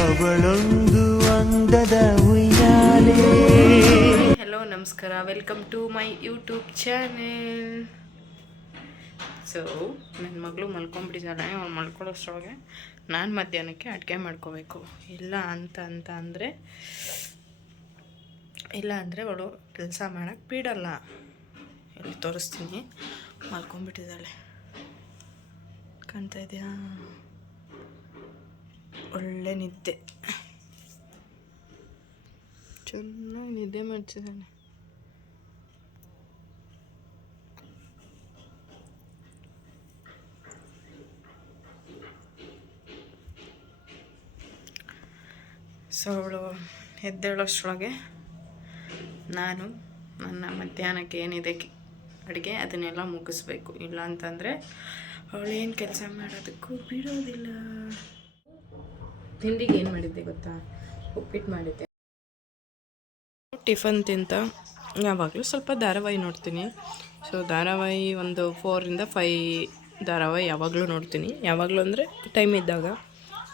ಅವಳೊಂದು ಅಂದದ ಉಯ್ಯಾಲೆ. ಹಲೋ ನಮಸ್ಕಾರ, welcome to my YouTube channel. So ನನ್ನ ಮಗಳು ಮಲ್ಕೊಂಡ್ಬಿಟ್ಟಿದ್ದಾಳೆ. ಅವ್ಳು ಮಲ್ಕೊಳ್ಳೋಷ್ಟ್ರೊಳಗೆ ನಾನು ಮಧ್ಯಾಹ್ನಕ್ಕೆ ಅಡುಗೆ ಮಾಡ್ಕೋಬೇಕು. ಇಲ್ಲ ಅಂದರೆ ಅವಳು ಕೆಲಸ ಮಾಡೋಕ್ಕೆ ಬಿಡಲ್ಲ. ಇಲ್ಲಿ ತೋರಿಸ್ತೀನಿ. ಮಲ್ಕೊಂಡ್ಬಿಟ್ಟಿದ್ದಾಳೆ, ಕಾಣ್ತಾ ಇದೆಯಾ? ಒಳ್ಳೆ ನಿದ್ದೆ, ಚೆನ್ನಾಗಿ ನಿದ್ದೆ ಮಾಡ್ತಿದ್ದಾಳೆ. ಸೊ ಅವಳು ಎದ್ದೇಳೋಷ್ಟ್ರೊಳಗೆ ನಾನು ನನ್ನ ಮಧ್ಯಾಹ್ನಕ್ಕೆ ಏನಿದೆ ಅಡುಗೆ ಅದನ್ನೆಲ್ಲ ಮುಗಿಸ್ಬೇಕು. ಇಲ್ಲ ಅಂತಂದರೆ ಅವಳೇನು ಕೆಲಸ ಮಾಡೋದಕ್ಕೂ ಬಿಡೋದಿಲ್ಲ. ತಿಂಡಿಗೆ ಏನು ಮಾಡಿದ್ದೆ ಗೊತ್ತಾ? ಉಪ್ಪಿಟ್ಟು ಮಾಡಿದ್ದೆ. ಟಿಫನ್ ತಿಂತ ಯಾವಾಗಲೂ ಸ್ವಲ್ಪ ಧಾರಾವಾಹಿ ನೋಡ್ತೀನಿ. ಸೊ ಧಾರಾವಾಹಿ ಒಂದು 4 to 5 ಧಾರಾವಾಹಿ ಯಾವಾಗಲೂ ನೋಡ್ತೀನಿ. ಯಾವಾಗಲೂ ಅಂದರೆ ಟೈಮ್ ಇದ್ದಾಗ,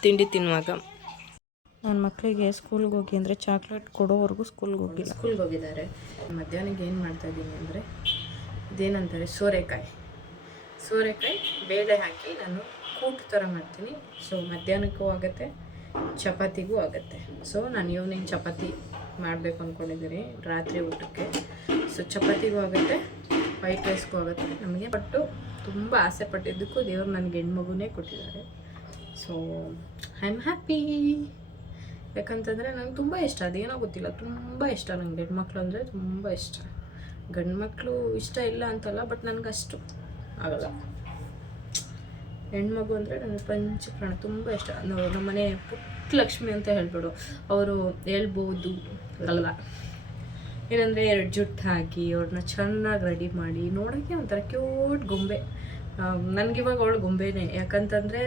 ತಿಂಡಿ ತಿನ್ನುವಾಗ. ನನ್ನ ಮಕ್ಕಳಿಗೆ ಸ್ಕೂಲ್ಗೆ ಹೋಗಿ ಅಂದರೆ ಚಾಕ್ಲೇಟ್ ಕೊಡೋವರೆಗೂ ಸ್ಕೂಲ್ಗೆ ಹೋಗಿದ್ದಾರೆ. ಮಧ್ಯಾಹ್ನಕ್ಕೆ ಏನು ಮಾಡ್ತಾಯಿದ್ದೀನಿ ಅಂದರೆ ಇದೇನಂತಾರೆ, ಸೋರೆಕಾಯಿ ಬೇಳೆ ಹಾಕಿ ನಾನು ಕೂಟು ಥರ ಮಾಡ್ತೀನಿ. ಸೊ ಮಧ್ಯಾಹ್ನಕ್ಕೂ ಆಗುತ್ತೆ, ಚಪಾತಿಗೂ ಆಗುತ್ತೆ. ಸೊ ನಾನು ಈವ್ನಿಂಗ್ ಚಪಾತಿ ಮಾಡಬೇಕು ಅಂದ್ಕೊಂಡಿದ್ದೀನಿ ರಾತ್ರಿ ಊಟಕ್ಕೆ. ಸೊ ಚಪಾತಿಗೂ ಆಗುತ್ತೆ, ವೈಟ್ ರೈಸ್ಗೂ ಆಗುತ್ತೆ ನಮಗೆ. ಬಟ್ಟು ತುಂಬ ಆಸೆ ಪಟ್ಟಿದ್ದಕ್ಕೂ ದೇವರು ನನಗೆ ಹೆಣ್ಮಗುನೇ ಕೊಟ್ಟಿದ್ದಾರೆ. So I am happy. ಯಾಕಂತಂದರೆ ನನಗೆ ತುಂಬ ಇಷ್ಟ, ಅದೇನೋ ಗೊತ್ತಿಲ್ಲ, ತುಂಬ ಇಷ್ಟ ನನಗೆ ಹೆಣ್ಮಕ್ಳು ಅಂದರೆ ತುಂಬ ಇಷ್ಟ. ಗಂಡು ಮಕ್ಕಳು ಇಷ್ಟ ಇಲ್ಲ ಅಂತಲ್ಲ, ಬಟ್ ನನಗೆ ಅಷ್ಟು ಆಗಲ್ಲ. ಹೆಣ್ಮಗು ಅಂದರೆ ನನಗೆ ಪಂಚಪ್ರಾಣ, ತುಂಬ ಇಷ್ಟ. ನಮ್ಮನೆ ಪುಟ್ಟ ಲಕ್ಷ್ಮಿ ಅಂತ ಹೇಳ್ಬಿಡು. ಅವರು ಹೇಳ್ಬೋದು ಅಲ್ಲ, ಏನಂದರೆ 2 ಜುಟ್ಟು ಹಾಕಿ ಅವ್ರನ್ನ ಚೆನ್ನಾಗಿ ರೆಡಿ ಮಾಡಿ ನೋಡೋಕ್ಕೆ ಒಂಥರ ಕ್ಯೂಟ್ ಗೊಂಬೆ. ನನಗಿವಾಗ ಅವಳು ಗೊಂಬೆನೇ. ಯಾಕಂತಂದರೆ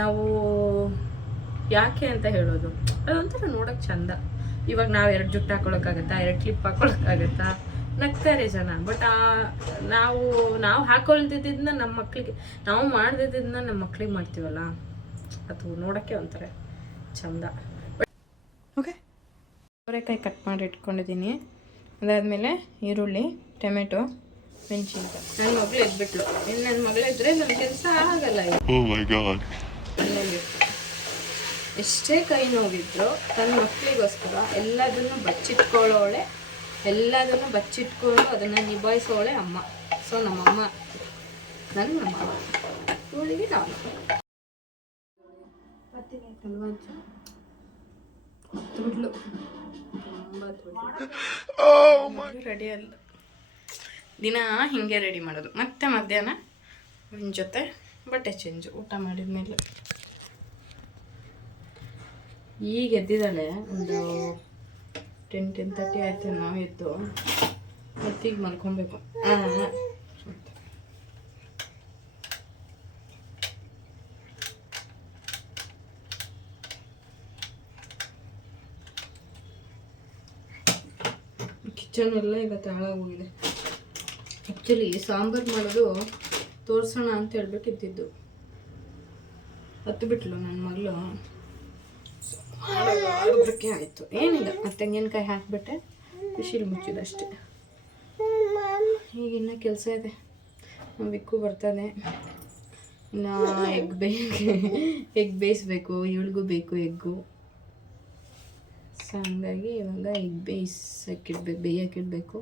ನಾವು ಯಾಕೆ ಅಂತ ಹೇಳೋದು, ಅದೊಂಥರ ನೋಡೋಕ್ಕೆ ಚಂದ. ಇವಾಗ ನಾವು 2 ಜುಟ್ಟು ಹಾಕ್ಕೊಳಕ್ಕಾಗತ್ತಾ, 2 ಕ್ಲಿಪ್ ಹಾಕ್ಕೊಳಕ್ಕಾಗತ್ತಾ? ನಗ್ತಾರೆ ಜನ. ಬಟ್ ನಾವು ಹಾಕೊಳ್ತಿದ್ದನ್ನ ನಮ್ಮ ಮಕ್ಕಳಿಗೆ, ನಾವು ಮಾಡ್ದಿದ್ದನ್ನ ನಮ್ಮ ಮಕ್ಳಿಗೆ ಮಾಡ್ತೀವಲ್ಲ, ಅದು ನೋಡೋಕ್ಕೆ ಒಂಥರ ಚಂದ. ಓಕೆ, ಸೋರೆಕಾಯಿ ಕಟ್ ಮಾಡಿ ಇಟ್ಕೊಂಡಿದ್ದೀನಿ. ಅದಾದಮೇಲೆ ಈರುಳ್ಳಿ, ಟೊಮೆಟೊ, ಮೆಣಸಿನ್ಕಾಯಿ. ನನ್ನ ಮಗಳು ಎದ್ಬಿಟ್ಲು. ನನ್ನ ಮಗಳು ಇದ್ದರೆ ನನ್ನ ಕೆಲಸ ಆಗಲ್ಲ. ಎಷ್ಟೇ ಕೈ ನೋವಿದ್ರು ತನ್ನ ಮಕ್ಕಳಿಗೋಸ್ಕರ ಎಲ್ಲದನ್ನು ಬಚ್ಚಿಟ್ಕೊಳ್ಳೋಳೆ, ಎಲ್ಲದನ್ನು ಬಚ್ಚಿಟ್ಕೊಂಡು ಅದನ್ನು ನಿಭಾಯಿಸೋಳೆ ಅಮ್ಮ. ಸೊ ನಮ್ಮಮ್ಮ ನಮ್ಮ ಇವಳಿಗೆ ನಾನು ತುಡ್ಲು, ತುಂಬ ರೆಡಿ ಅಲ್ಲ. ದಿನ ಹಿಂಗೆ ರೆಡಿ ಮಾಡೋದು. ಮತ್ತೆ ಮಧ್ಯಾಹ್ನ ಒಂದು ಜೊತೆ ಬಟ್ಟೆ ಚೇಂಜು ಊಟ ಮಾಡಿದ್ಮೇಲೆ. ಈಗ ಎದ್ದಿದ್ದಾಳೆ, ಒಂದು 10-10:30 ಆಯ್ತು. ನಾವು ಎದ್ದು ಮತ್ತೀಗ ಮಲ್ಕೊಬೇಕು. ಕಿಚನ್ ಎಲ್ಲ ಇವತ್ತು ಹಾಳಾಗೋಗಿದೆ. ಆ್ಯಕ್ಚುಲಿ ಸಾಂಬಾರು ಮಾಡೋದು ತೋರಿಸೋಣ ಅಂತ ಹೇಳ್ಬಿಟ್ಟು ಇದ್ದಿದ್ದು. ಹತ್ತು ಬಿಟ್ಲು ನನ್ನ ಮಗಳು. ಅರ್ಧಕ್ಕೆ ಆಯಿತು, ಏನಿಲ್ಲ. ತೆಂಗಿನಕಾಯಿ ಹಾಕಿಬಿಟ್ಟೆ, ಬಿಸಿಲು ಮುಚ್ಚಿದಷ್ಟೇ. ಈಗಿನ್ನ ಕೆಲಸ ಇದೆ. ನಮ್ಮ ಬಿಕ್ಕು ಬರ್ತದೆ, ಇನ್ನು ಎಗ್ ಬೇಯಿಸ್ಬೇಕು. ಇವಳಿಗೂ ಬೇಕು ಎಗ್ಗು. ಸೊ ಹಂಗಾಗಿ ಇವಾಗ ಎಗ್ ಬೇಯಕ್ಕಿಡಬೇಕು.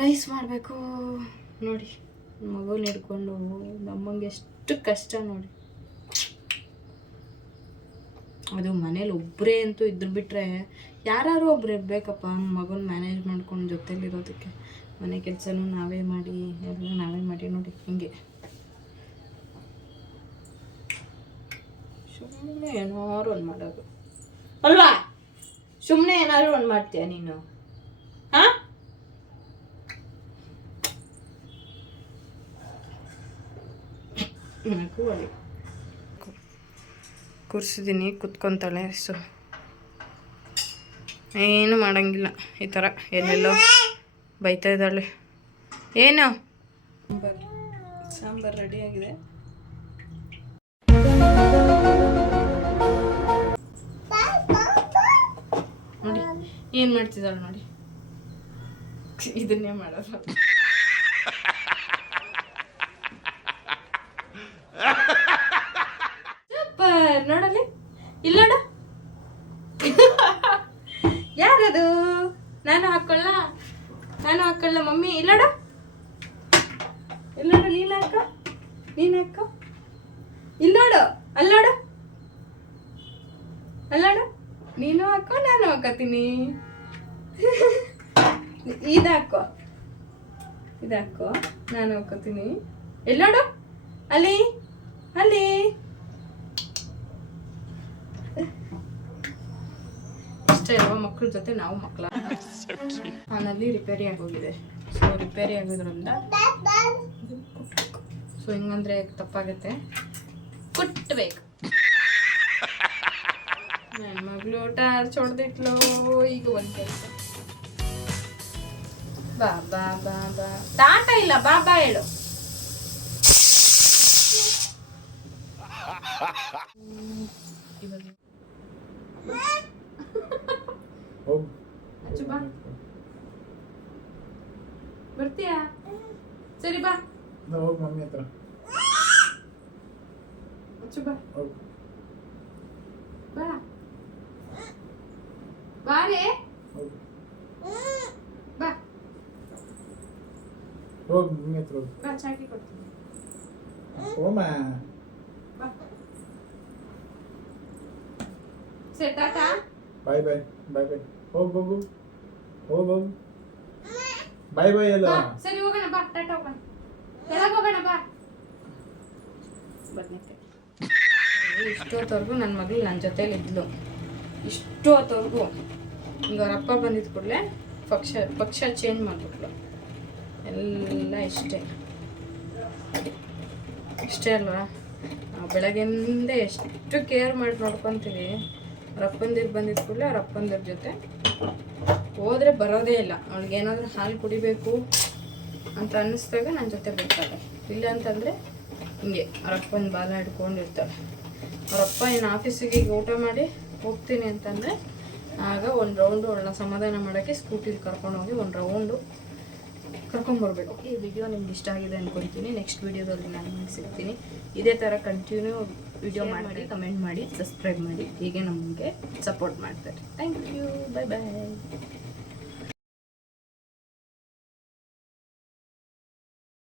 ರೈಸ್ ಮಾಡಬೇಕು. ನೋಡಿ ಮಗುನ ಹಿಡ್ಕೊಂಡು ನಮ್ಮಂಗೆ ಎಷ್ಟು ಕಷ್ಟ ನೋಡಿ. ಅದು ಮನೇಲಿ ಒಬ್ಬರೇ ಅಂತೂ ಇದ್ರ ಬಿಟ್ಟರೆ ಯಾರು ಒಬ್ರು ಇರಬೇಕಪ್ಪ ಮಗನ ಮ್ಯಾನೇಜ್ ಮಾಡ್ಕೊಂಡು ಜೊತೆಲಿರೋದಕ್ಕೆ. ಮನೆ ಕೆಲಸನೂ ನಾವೇ ಮಾಡಿ, ಎಲ್ಲ ನಾವೇ ಮಾಡಿ. ನೋಡಿ ಹಿಂಗೆ ಸುಮ್ಮನೆ ಏನಾದ್ರು ಒಂದು ಮಾಡೋದು ಅಲ್ವಾ? ಸುಮ್ಮನೆ ಏನಾದ್ರು ಒಂದು ಮಾಡ್ತೀಯ ನೀನು? ಹಾಂ, ಕೂಡಿ ಕೂರಿಸಿದ್ದೀನಿ, ಕುತ್ಕೊತಾಳೆ. ಸೊ ಏನು ಮಾಡೋಂಗಿಲ್ಲ. ಈ ಥರ ಎಲ್ಲೆಲ್ಲೋ ಬೈತಾ ಇದ್ದಾಳೆ. ಏನು ಸಾಂಬಾರು ರೆಡಿಯಾಗಿದೆ. ಏನು ಮಾಡ್ತಿದ್ದಾಳೆ ನೋಡಿ, ಇದನ್ನೇ ಮಾಡೋದು. ಸೂಪರ್, ನೋಡಲಿ ಇಲ್ಲ ನೋಡು. ಯಾರದು? ನಾನು ಹಾಕೊಳ್ಳ ಮಮ್ಮಿ. ಇಲ್ಲೋಡ ಇಲ್ಲೋಡ, ನೀನು ಹಾಕೋ ಇಲ್ಲೋಡು, ಅಲ್ಲೋಡು ನೀನು ಹಾಕೋ, ನಾನು ಹಾಕತ್ತೀನಿ. ಇದಾಕೋ ನಾನು ಹಾಕೋತೀನಿ. ಎಲ್ಲೋಡು, ಅಲ್ಲಿ ಇಷ್ಟೇ ಅಲ್ವಾ ಮಕ್ಕಳ ಜೊತೆ ನಾವು ಮಕ್ಕಳ. ನಾನಲ್ಲಿ ರಿಪೇರಿ ಆಗೋಗಿದೆ. ಸೊ ರಿಪೇರಿ ಆಗೋದ್ರಿಂದ ಸೊ ಹಿಂಗಂದ್ರೆ ತಪ್ಪಾಗುತ್ತೆ, ಕುಟ್ಟಬೇಕು. ನನ್ನ ಮಗಳು ಟಾರ್ಚ್ ಹೊಡೆದಿಟ್ಲು. ಈಗ ಒಂದು ಕೆಲಸ, ಬಾ ಟಾಟ ಇಲ್ಲ, ಬಾ ಹೇಳು. ಅಚ್ಚು ಬಾ, ಬರ್ತೀಯಾ? ಸರಿ ಬಾ, ಮಮ್ಮಿ ಹತ್ರ ಅಚ್ಚು ಬಾ ಬಾರೇ ಬಾ, ಹೋಗಿ ಮಮ್ಮಿ ಹತ್ರ ಹೋಗಿ. ಬಾ ಚಾಕಿ ಕೊಡ್ತೀನಿ. ಓಮಾ ಬಾ, ಸರಿ ಟಾಟಾ, ಬಾಯ್ ಹೋಗು ಬಾಯ್ ಎಲ್ಲ. ಸರಿ ಹೋಗೋಣ ಬಾ, ಟಾಟಾ ಹೋಗೋಣ, ಕೆಳಗೆ ಹೋಗೋಣ ಬಾ. ಬದ್ನಿಕಾಯಿ ಇಷ್ಟೊತ್ತವರೆಗೂ ನನ್ನ ಮಗಳು ನನ್ನ ಜೊತೇಲಿ ಇದ್ಲು. ಇಷ್ಟೊತ್ತವರೆಗೂ ಈಗ ಅವರಪ್ಪ ಬಂದಿದ್ದ ಕೂಡಲೇ ಪಕ್ಷ ಚೇಂಜ್ ಮಾಡಿಬಿಟ್ಲು. ಎಲ್ಲ ಇಷ್ಟೇ ಅಲ್ವಾ? ನಾವು ಬೆಳಗ್ಗೆಯಿಂದ ಎಷ್ಟು ಕೇರ್ ಮಾಡಿ ನೋಡ್ಕೊತೀವಿ. ಅವ್ರ ಅಪ್ಪಂದಿರು ಬಂದಿದ್ದ ಕೂಡಲೇ ಅವ್ರ ಅಪ್ಪಂದಿರ ಜೊತೆ ಹೋದರೆ ಬರೋದೇ ಇಲ್ಲ. ಅವಳಿಗೇನಾದ್ರೂ ಹಾಲು ಕುಡಿಬೇಕು ಅಂತ ಅನ್ನಿಸ್ದಾಗ ನನ್ನ ಜೊತೆ ಬರ್ತಾಳೆ. ಇಲ್ಲ ಅಂತಂದರೆ ಹಿಂಗೆ ಅವ್ರ ಅಪ್ಪನ ಬಾಲ ಹಿಡ್ಕೊಂಡಿರ್ತಾಳೆ. ಅವರಪ್ಪ ಏನು ಆಫೀಸಿಗೆ ಈಗ ಊಟ ಮಾಡಿ ಹೋಗ್ತೀನಿ ಅಂತಂದರೆ ಆಗ ಒಂದು ರೌಂಡು ಅವಳನ್ನ ಸಮಾಧಾನ ಮಾಡೋಕ್ಕೆ ಸ್ಕೂಟಿಲಿ ಕರ್ಕೊಂಡೋಗಿ ಒಂದು ರೌಂಡು ಕರ್ಕೊಂಬರ್ಬೇಕು. ಈ ವಿಡಿಯೋ ನಿಮ್ಗೆ ಇಷ್ಟ ಆಗಿದೆ ಅಂದ್ಕೊಳ್ತೀನಿ. ನೆಕ್ಸ್ಟ್ ವಿಡಿಯೋದಲ್ಲಿ ನಾನು ನಿಮಗೆ ಸಿಗ್ತೀನಿ. ಇದೇ ಥರ ಕಂಟಿನ್ಯೂ ವಿಡಿಯೋ ಮಾಡಿ, ಕಮೆಂಟ್ ಮಾಡಿ, ಸಬ್ಸ್ಕ್ರೈಬ್ ಮಾಡಿ, ಹೀಗೆ ನಮಗೆ ಸಪೋರ್ಟ್ ಮಾಡ್ತಾರೆ. Thank you, bye.